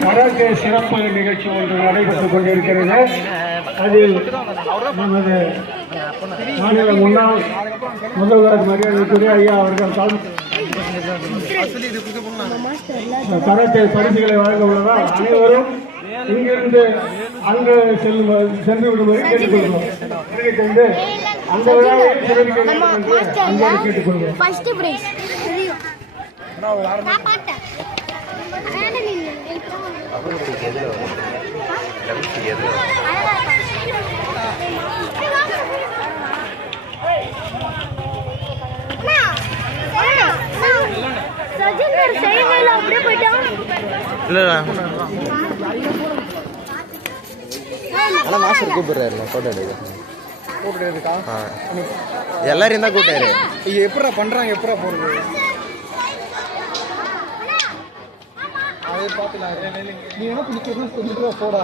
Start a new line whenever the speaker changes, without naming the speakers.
Karate சிறப்பு நிகழ்ச்சி ஒன்று நடைபெற்றுக் கொண்டிருக்கிறது. அதில் நமது மாநில முன்னாள் முதல்வர் மரியாதைக்குரிய ஐயா அவர்கள் கலந்து கராத்தே பரிசுகளை வழங்க உள்ளதால் அனைவரும் இங்கிருந்து அங்கு செல்லும் சென்று விடுவதை கேட்டுக்கொள்கிறோம் தந்து அந்த விழாவை சிறப்பிக்க வேண்டும் என்று அன்போடு கேட்டுக்கொள்கிறோம்
நான் சஜிந்தர் செய்வேல அப்படியே போயிட்டான்
இல்லை ஆனால் மாஸ்டர் கூப்பிடுறாரு ஃபோட்டோ எடுக்க
போட்டுட்டு இருக்கா
ஆ. எல்லாரையும் தான் கூப்பிட்டாரு.
ஐயோ எப்படா பண்றாங்க எப்படா போறது? பார்த்துலாம் நீ என்ன பிடிக்கிறதுன்னு போடா